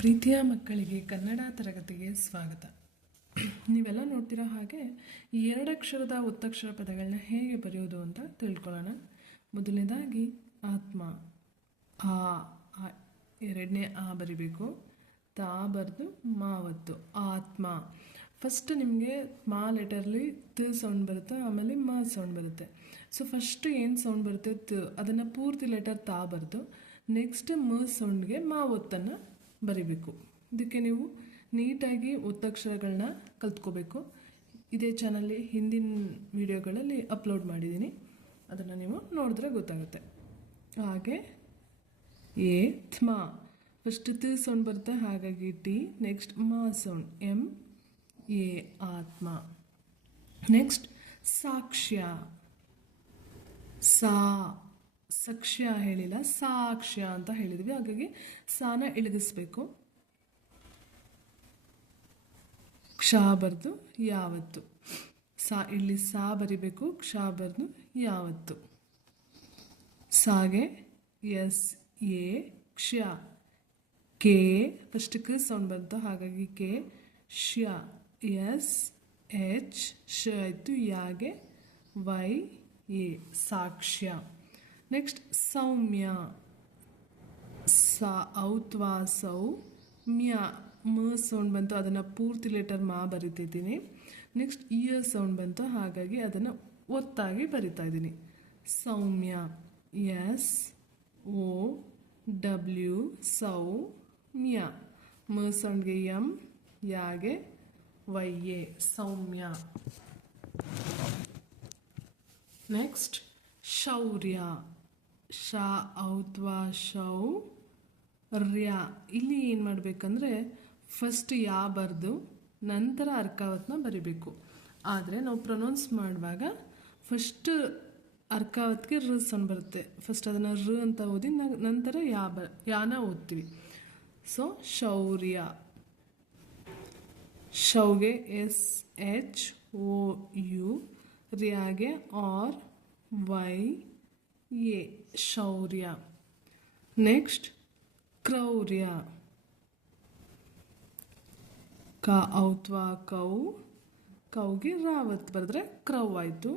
ಪ್ರೀತಿಯ ಮಕ್ಕಳಿಗೆ ಕನ್ನಡ ತರಗತಿಗೆ ಸ್ವಾಗತ. ನೀವೆಲ್ಲ ನೋಡ್ತಿರೋ ಹಾಗೆ ಈ ಎರಡಕ್ಷರದ ಒತ್ತಕ್ಷರ ಪದಗಳನ್ನ ಹೇಗೆ ಬರೆಯೋದು ಅಂತ ತಿಳ್ಕೊಳ್ಳೋಣ. ಮೊದಲನೇದಾಗಿ ಆತ್ಮ, ಆ ಎರಡನೇ ಆ ಬರಿಬೇಕು. ತಾ ಬರೆದು ಮಾವತ್ತು ಆತ್ಮ. ಫಸ್ಟ್ ನಿಮಗೆ ಮಾ ಲೆಟರ್ಲಿ ತ ಸೌಂಡ್ ಬರುತ್ತೆ, ಆಮೇಲೆ ಮ ಸೌಂಡ್ ಬರುತ್ತೆ. ಸೊ ಫಸ್ಟ್ ಏನು ಸೌಂಡ್ ಬರುತ್ತೆ ತ, ಅದನ್ನು ಪೂರ್ತಿ ಲೆಟರ್ ತಾ ಬರೆದು ನೆಕ್ಸ್ಟ್ ಮ ಸೌಂಡ್ಗೆ ಮಾ ಒತ್ತನ್ನು ಬರಿಬೇಕು. ಇದಕ್ಕೆ ನೀವು ನೀಟಾಗಿ ಒತ್ತಕ್ಷರಗಳನ್ನ ಕಲ್ತ್ಕೋಬೇಕು. ಇದೇ ಚಾನಲ್ಲಿ ಹಿಂದಿನ ವಿಡಿಯೋಗಳಲ್ಲಿ ಅಪ್ಲೋಡ್ ಮಾಡಿದ್ದೀನಿ, ಅದನ್ನು ನೀವು ನೋಡಿದ್ರೆ ಗೊತ್ತಾಗುತ್ತೆ. ಹಾಗೆ ಎ ಥ್ಮ, ಫಸ್ಟ್ ತ ಸೌಂಡ್ ಬರುತ್ತೆ, ಹಾಗಾಗಿ ಟಿ. ನೆಕ್ಸ್ಟ್ ಮ ಸೌಂಡ್ ಎಂ ಎ ಆತ್ಮ. ನೆಕ್ಸ್ಟ್ ಸಾಕ್ಷ್ಯ, ಸಾ ಸಾಕ್ಷ್ಯ ಹೇಳಿಲ್ಲ, ಸಾಕ್ಷ್ಯ ಅಂತ ಹೇಳಿದ್ವಿ, ಹಾಗಾಗಿ ಸಾನ ಇಳಗಿಸ್ಬೇಕು. ಕ್ಷ ಬರ್ದು ಯಾವತ್ತು, ಸಾ ಇಲ್ಲಿ ಸಾ ಬರಿಬೇಕು, ಕ್ಷ ಬರ್ದು ಯಾವತ್ತು. ಸಾಗೆ ಎಸ್ ಎ ಕ್ಷ. ಕೆ ಫಸ್ಟ್ ಕ ಸೌಂಡ್ ಬಂತು, ಹಾಗಾಗಿ ಕೆ. ಶ್ಯ ಎಸ್ ಎಚ್ ಶ ಆಯಿತು. ಯಾಗೆ ವೈ ಎ ಸಾಕ್ಷ್ಯ. ನೆಕ್ಸ್ಟ್ ಸೌಮ್ಯ, ಸಾ ಔತ್ವಾ ಸೌ ಮ್ಯ, ಮ ಸೌಂಡ್ ಬಂತು, ಅದನ್ನು ಪೂರ್ತಿ ಲೆಟರ್ ಮಾ ಬರಿತಿದ್ದೀನಿ. ನೆಕ್ಸ್ಟ್ ಇಯ ಸೌಂಡ್ ಬಂತು, ಹಾಗಾಗಿ ಅದನ್ನು ಒತ್ತಾಗಿ ಬರಿತಾ ಇದ್ದೀನಿ. ಸೌಮ್ಯ ಎಸ್ ಓ ಡಬ್ಲ್ಯೂ ಸೌ ಮ್ಯ. ಮ ಸೌಂಡ್ಗೆ ಎಂ, ಯಾಗೆ ವೈ ಎ ಸೌಮ್ಯ. ನೆಕ್ಸ್ಟ್ ಶೌರ್ಯ, ಶ ಔತ್ವಾ ಶೌ ರ್ಯ. ಇಲ್ಲಿ ಏನು ಮಾಡಬೇಕಂದ್ರೆ ಫಸ್ಟ್ ಯಾ ಬರೆದು ನಂತರ ಅರ್ಕಾವತ್ನ ಬರಿಬೇಕು. ಆದರೆ ನಾವು ಪ್ರೊನೌನ್ಸ್ ಮಾಡುವಾಗ ಫಸ್ಟ್ ಅರ್ಕಾವತ್ಗೆ ರ ಸೌಂಡ್ ಬರುತ್ತೆ, ಫಸ್ಟ್ ಅದನ್ನು ರ ಅಂತ ಓದಿ ನಂತರ ಯಾನ ಓದ್ತೀವಿ. ಸೊ ಶೌರ್ಯ. ಶೌಗೆ ಎಸ್ ಎಚ್ ಓ ಯು, ರ್ಯಾಗೆ ಆರ್ ವೈ ಎ ಶೌರ್ಯ. ನೆಕ್ಸ್ಟ್ ಕ್ರೌರ್ಯ, ಕ ಔತ್ವಾ ಕೌ, ಕೌಗೆ ರಾವತ್ ಬರೆದ್ರೆ ಕ್ರೌ ಆಯಿತು.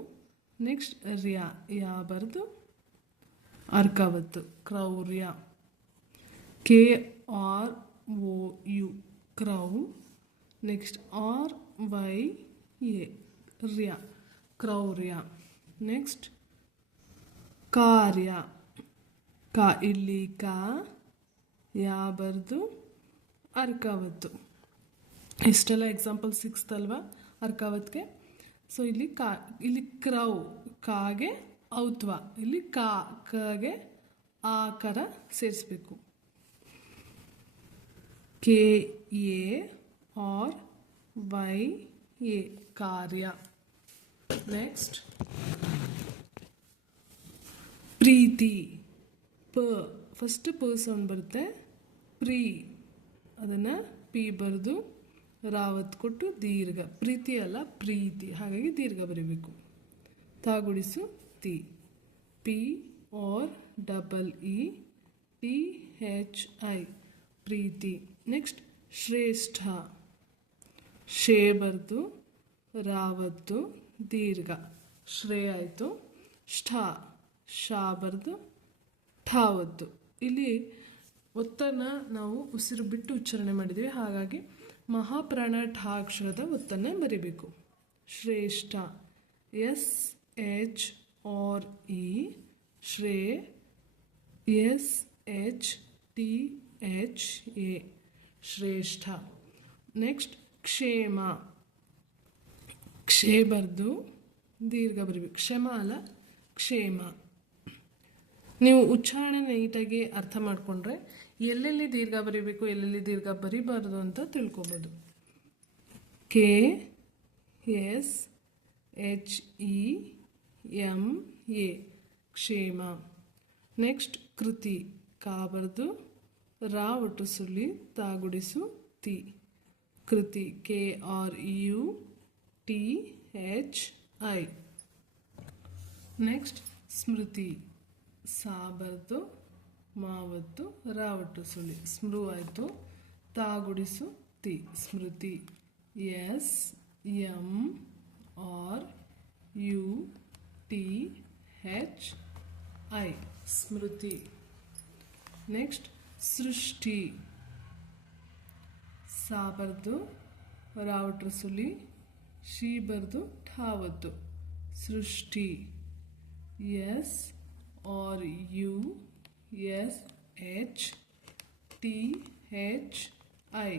ನೆಕ್ಸ್ಟ್ ರ್ಯಾ, ಯಾ ಬರೆದು ಅರ್ಕಾವತ್ತು ಕ್ರೌರ್ಯ. ಕೆ ಆರ್ ಓ ಯು ಕ್ರೌ. ನೆಕ್ಸ್ಟ್ ಆರ್ ವೈ ಎ ರ್ಯ ಕ್ರೌರ್ಯ. ನೆಕ್ಸ್ಟ್ ಕಾರ್ಯ, ಕ ಇಲ್ಲಿ ಕ, ಯಾ ಬರೆದು ಅರ್ಕಾವತ್ತು. ಇಷ್ಟೆಲ್ಲ ಎಕ್ಸಾಂಪಲ್ ಸಿಕ್ಸ್ತಲ್ವ ಅರ್ಕಾವತ್ಗೆ. ಸೊ ಇಲ್ಲಿ ಇಲ್ಲಿ ಕ್ರೌ, ಕಾಗೆ ಔತ್ವ, ಇಲ್ಲಿ ಕಗೆ ಆಕಾರ ಸೇರಿಸ್ಬೇಕು. K A R Y A ಕಾರ್ಯ. ನೆಕ್ಸ್ಟ್ ಪ್ರೀತಿ, ಪ ಫಸ್ಟ್ ಪ ಸೌಂಡ್ ಬರುತ್ತೆ, ಪ್ರೀ ಅದನ್ನು ಪಿ ಬರೆದು ರಾವತ್ ಕೊಟ್ಟು ದೀರ್ಘ. ಪ್ರೀತಿ ಅಲ್ಲ ಪ್ರೀತಿ, ಹಾಗಾಗಿ ದೀರ್ಘ ಬರೀಬೇಕು. ತಾಗುಡಿಸು ತಿ, P R double E T H I ಪ್ರೀತಿ. ನೆಕ್ಸ್ಟ್ ಶ್ರೇಷ್ಠ, ಶೇ ಬರೆದು ರಾವತ್ತು ದೀರ್ಘ, ಶ್ರೇ ಆಯಿತು. ಷ್ಠ, ಶಾ ಬರೆದು ಠಾವತ್ತು. ಇಲ್ಲಿ ಒತ್ತನ್ನು ನಾವು ಉಸಿರು ಬಿಟ್ಟು ಉಚ್ಚಾರಣೆ ಮಾಡಿದ್ದೀವಿ, ಹಾಗಾಗಿ ಮಹಾಪ್ರಾಣ ಠಾ ಅಕ್ಷರದ ಒತ್ತನ್ನೇ ಬರಿಬೇಕು. ಶ್ರೇಷ್ಠ ಎಸ್ ಎಚ್ ಆರ್ ಇ, ಶ್ರೇ S H T H A ಶ್ರೇಷ್ಠ. ನೆಕ್ಸ್ಟ್ ಕ್ಷೇಮ, ಕ್ಷೇ ಬರೆದು ದೀರ್ಘ ಬರಿಬೇಕು, ಕ್ಷಮ ಅಲ್ಲ ಕ್ಷೇಮ. ನೀವು ಉಚ್ಚಾರಣೆ ನೀಟಾಗಿ ಅರ್ಥ ಮಾಡಿಕೊಂಡ್ರೆ ಎಲ್ಲೆಲ್ಲಿ ದೀರ್ಘ ಬರೀಬೇಕು ಎಲ್ಲೆಲ್ಲಿ ದೀರ್ಘ ಬರೀಬಾರ್ದು ಅಂತ ತಿಳ್ಕೊಬೋದು. K S H E M A ಕ್ಷೇಮ. ನೆಕ್ಸ್ಟ್ ಕೃತಿ, ಕಾ ಬರೆದು ರಾ ಒಟ್ಟು ಸುಳ್ಳಿ ತಾಗುಡಿಸು ತಿ ಕೃತಿ, K R U T H I. Next ಸ್ಮೃತಿ, ಸಾ ಬರೆದು ಮಾವತ್ತು ರಾವಟ್ಟು ಸುಳಿ ಸ್ಮೃ ಆಯಿತು. ತಾಗುಡಿಸು ತಿ ಸ್ಮೃತಿ. S M R U T H I ಸ್ಮೃತಿ. ನೆಕ್ಸ್ಟ್ ಸೃಷ್ಟಿ. ಸಾ ಬರ್ದು ರಾವಟ್ರ ಸುಲಿ, ಶಿ ಬರ್ದು ಠಾವತ್ತು ಸೃಷ್ಟಿ. S R U S H T H I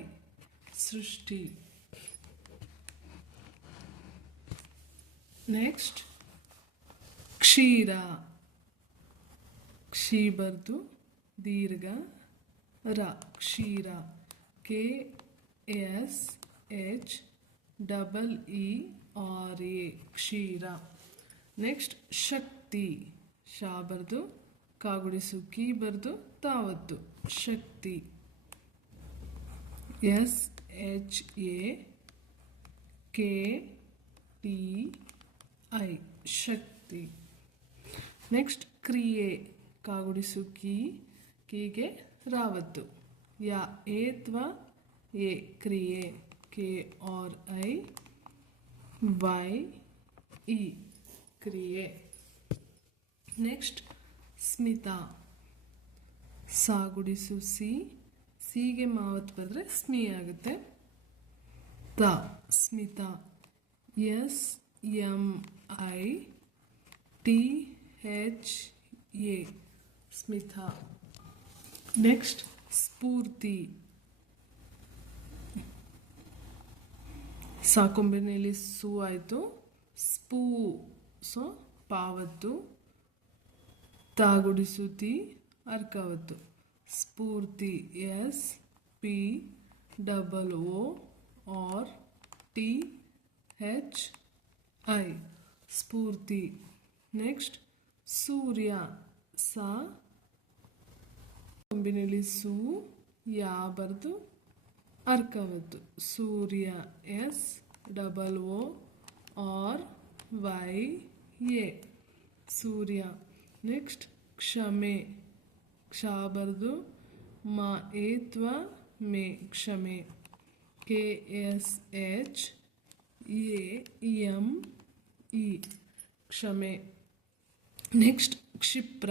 ಸೃಷ್ಟಿ. ನೆಕ್ಸ್ಟ್ ಕ್ಷೀರ. ಕ್ಷಿ ಬರ್ದು ದೀರ್ಘ ರ ಕ್ಷೀರ. K S H double E R A ಕ್ಷೀರ. ನೆಕ್ಸ್ಟ್ ಶಕ್ತಿ. ಶಾ ಬರ್ದು ಕಾಗುಡಿಸು ಕಿ ಬರ್ದು ತಾವತ್ತು ಶಕ್ತಿ. S H A K T I ಶಕ್ತಿ. ನೆಕ್ಸ್ಟ್ ಕ್ರಿಯೆ. ಕಾಗುಡಿಸು ಕಿ, ಕೀಗೆ ರಾವತ್ತು ಯಾ ಏತ್ವ ಎ ಕ್ರಿಯೆ. K R I Y E ಕ್ರಿಯೆ. ನೆಕ್ಸ್ಟ್ ಸ್ಮಿತಾ. ಸಾಗುಡಿಸು ಸಿ, ಸಿಗೆ ಮಾವತ್ ಬರೆದ್ರೆ ಸ್ಮಿ ಆಗುತ್ತೆ ತ ಸ್ಮಿತಾ. S M I T H A ಸ್ಮಿತಾ. ನೆಕ್ಸ್ಟ್ ಸ್ಫೂರ್ತಿ. ಸಾಕೊಂಬೆನಲ್ಲಿ ಸು ಆಯಿತು, ಸ್ಪೂ ಸೊ ಪಾವತ್ತು, ತಾಗುಡಿಸು ತಿ ಅರ್ಕಾವತ್ತು ಸ್ಫೂರ್ತಿ. S P double O R T H I ಸ್ಫೂರ್ತಿ. ನೆಕ್ಸ್ಟ್ ಸೂರ್ಯ. ಸಾ ಕೊಂಬಿನಲ್ಲಿ ಸು ಯಾ ಬರ್ದು ಅರ್ಕಾವತ್ತು ಸೂರ್ಯ. S double O R Y A ಸೂರ್ಯ. ನೆಕ್ಸ್ಟ್ ಕ್ಷಮೆ. ಕ್ಷ ಬರ್ದು ಮ ಏತ್ವ ಮೇ ಕ್ಷಮೆ. K S H A M E ಕ್ಷಮೆ. ನೆಕ್ಸ್ಟ್ ಕ್ಷಿಪ್ರ.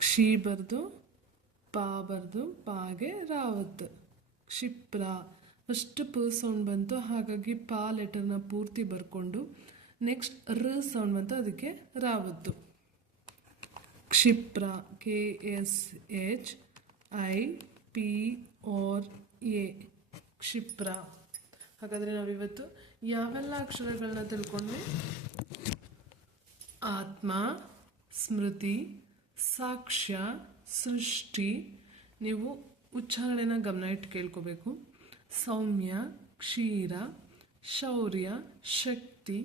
ಕ್ಷಿ ಬರ್ದು ಪಾ ಬರ್ದು ಪಾಗೆ ರಾವತ್ ಕ್ಷಿಪ್ರ. ಫಸ್ಟ್ ಪ ಸೌಂಡ್ ಬಂತು, ಹಾಗಾಗಿ ಪಾ ಲೆಟರ್ನ ಪೂರ್ತಿ ಬರ್ಕೊಂಡು ನೆಕ್ಸ್ಟ್ ರ ಸೌಂಡ್ ಬಂತು, ಅದಕ್ಕೆ ರಾವತ್ತು ಕ್ಷಿಪ್ರ. K S H I P R A ಕ್ಷಿಪ್ರ. ಹಾಗಾದರೆ ನಾವಿವತ್ತು ಯಾವೆಲ್ಲ ಅಕ್ಷರಗಳನ್ನ ತಿಳ್ಕೊಂಡ್ವಿ? ಆತ್ಮ, ಸ್ಮೃತಿ, ಸಾಕ್ಷ್ಯ, ಸೃಷ್ಟಿ. ನೀವು ಉಚ್ಚಾರಣೆನ ಗಮನ ಇಟ್ಟು ಕೇಳ್ಕೋಬೇಕು. ಸೌಮ್ಯ, ಕ್ಷೀರ, ಶೌರ್ಯ, ಶಕ್ತಿ,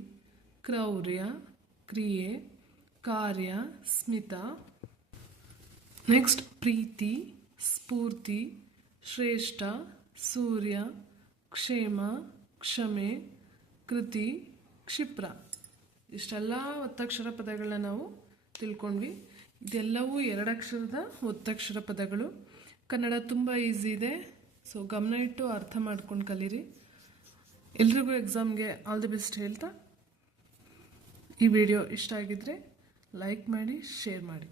ಕ್ರೌರ್ಯ, ಕ್ರಿಯೆ, ಕಾರ್ಯ, ಸ್ಮಿತ. ನೆಕ್ಸ್ಟ್ ಪ್ರೀತಿ, ಸ್ಫೂರ್ತಿ, ಶ್ರೇಷ್ಠ, ಸೂರ್ಯ, ಕ್ಷೇಮ, ಕ್ಷಮೆ, ಕೃತಿ, ಕ್ಷಿಪ್ರ. ಇಷ್ಟೆಲ್ಲ ಒತ್ತಕ್ಷರ ಪದಗಳನ್ನ ನಾವು ತಿಳ್ಕೊಂಡ್ವಿ. ಇದೆಲ್ಲವೂ ಎರಡಕ್ಷರದ ಒತ್ತಕ್ಷರ ಪದಗಳು. ಕನ್ನಡ ತುಂಬ ಈಸಿ ಇದೆ, ಸೊ ಗಮನ ಇಟ್ಟು ಅರ್ಥ ಮಾಡ್ಕೊಂಡು ಕಲೀರಿ. ಎಲ್ರಿಗೂ ಎಕ್ಸಾಮ್ಗೆ ಆಲ್ ದಿ ಬೆಸ್ಟ್ ಹೇಳ್ತಾ, ಈ ವಿಡಿಯೋ ಇಷ್ಟ ಆಗಿದ್ದರೆ ಲೈಕ್ ಮಾಡಿ, ಶೇರ್ ಮಾಡಿ.